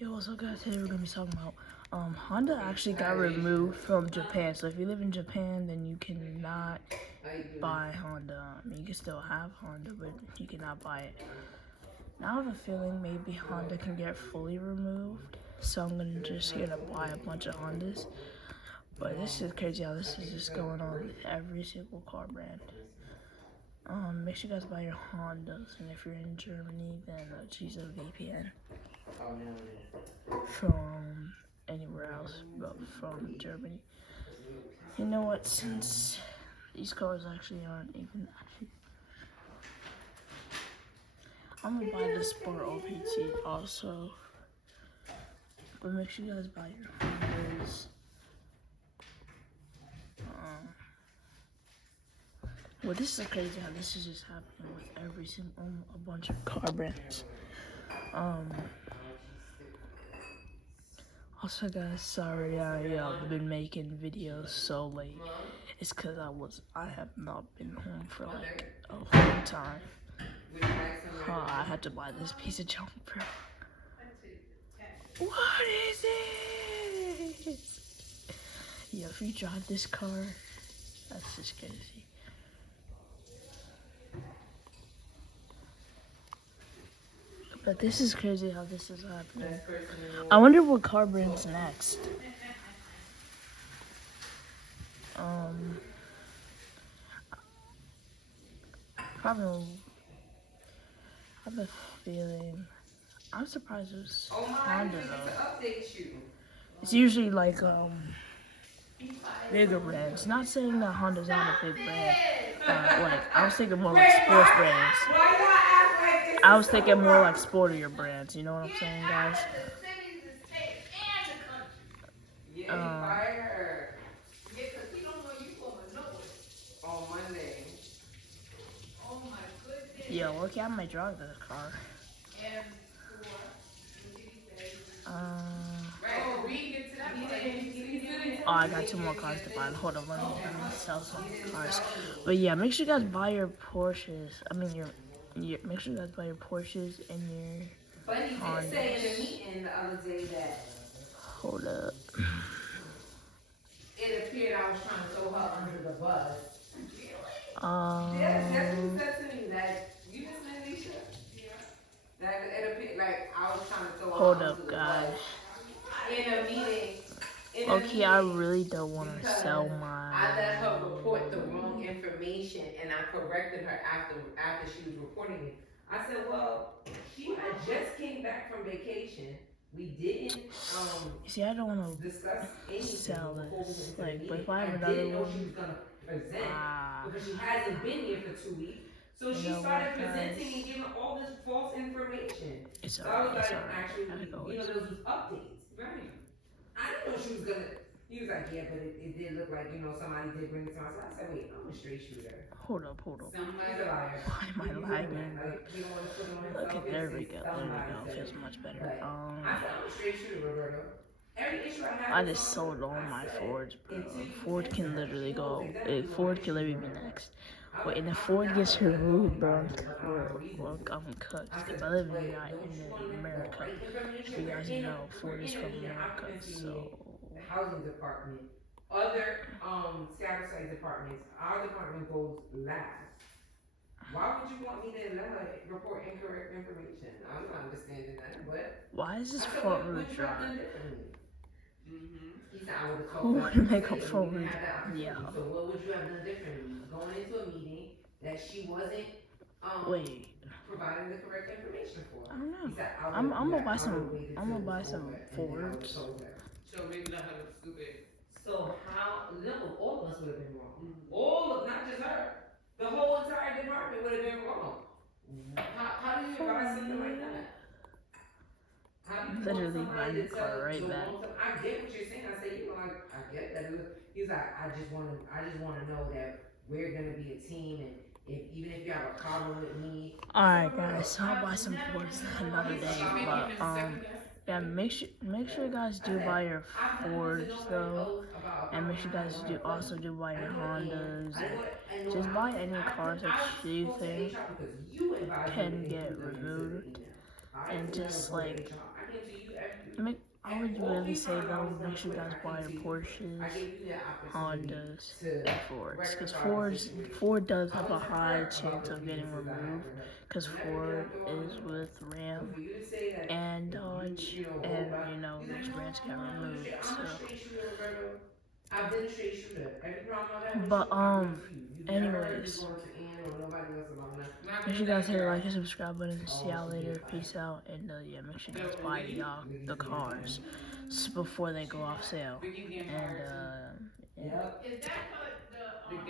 Yo, what's up guys? Today we're gonna be talking about Honda actually got removed from Japan. So if you live in Japan, then you cannot buy Honda. I mean, you can still have Honda, but you cannot buy it. Now I have a feeling maybe Honda can get fully removed. So I'm gonna just here to buy a bunch of Hondas. But this is crazy how this is just going on with every single car brand. Make sure you guys buy your Hondas, and if you're in Germany, then choose a VPN from anywhere else but from Germany. You know what, since these cars actually aren't even I'm gonna buy the Sport OPT also, but make sure you guys buy your Hondas. Well, this is crazy how this is just happening with every single a bunch of car brands. Also, guys, sorry I've been making videos so late. It's cause I have not been home for like a long time. I had to buy this piece of junk, bro. What is this? Yeah, if you drive this car, that's just crazy. But this is crazy how this is happening. I wonder what car brand's next. Probably. I have a feeling. I'm surprised it was Honda though. It's usually like bigger brands. Not saying that Honda's not a big brand. Like I was thinking more like sports brands. I was thinking more like sportier brands. You know what I'm saying, guys? Yeah, okay, I might drive the car. Oh, I got 2 more cars to buy. Hold on, let me sell some cars. But yeah, make sure you guys buy your Porsches. I mean, make sure you guys buy your Porsches and your Hondas. But he did say in the meeting the other day that. Hold up. It appeared I was trying to throw her under the bus. Yes, that's what he said to me. Like, you listening, Alicia? Yeah. That it appeared like I was trying to throw her under the bus. In a meeting. Okay, I really don't want to sell my. I let her report the wrong information, and I corrected her after she was reporting it. I said, well, she had just came back from vacation. We didn't see, I don't want to discuss sell this. Like, but if I have another one, she was gonna present because she hasn't been here for 2 weeks. So she started presenting and giving all this false information. So I was like, actually, those was updates. Right. I didn't know she was gonna. He was like, yeah, but it did look like, somebody did bring it to my side. I said, wait, I'm a straight shooter. Hold up. Somebody's a liar. Why am I lagging? Like, you don't want to put on himself. Okay, there we go. Feels much better. I said, I'm a straight shooter, Roberto. Every issue I have. I just sold all my Fords, bro. Ford can literally go. Ford can literally be next. Wait, and if Ford gets removed, bro, I'm cooked. Because I live in America. If you guys know, Ford is from America, so. Housing department, other Seattle site departments, our department goes last. Why would you want me to report incorrect information? I'm not understanding that, but. Why is this front room dry? He said, I would have told her. Who would make a front room? Yeah. So what would you have done differently? Going into a meeting that she wasn't providing the correct information for. I don't know. He said, I'm gonna buy some Fords. So maybe let her look stupid. So how? No, all of us would have been wrong. All of, not just her. The whole entire department would have been wrong. How do you advise something like that? How do you literally buy the car right back? I get what you're saying. I say, I get that. He's like, I just want to know that we're gonna be a team, and even if you have a problem with me. All right, guys. So I'll buy some Fords another day, but yeah, make sure you guys do buy your Fords though, and make sure you guys also do buy your Hondas, and just buy any cars that you think can get removed, and just like I would really say though, make sure you guys buy the Porsches, Hondas, and Fords, because Ford does have a high chance of getting removed, because Ford is with Ram and Dodge, and those brands got removed. So, but anyways, make sure you guys hit the like and subscribe button. See y'all later. Peace out, and yeah, make sure you guys buy the cars before they go off sale. And yeah.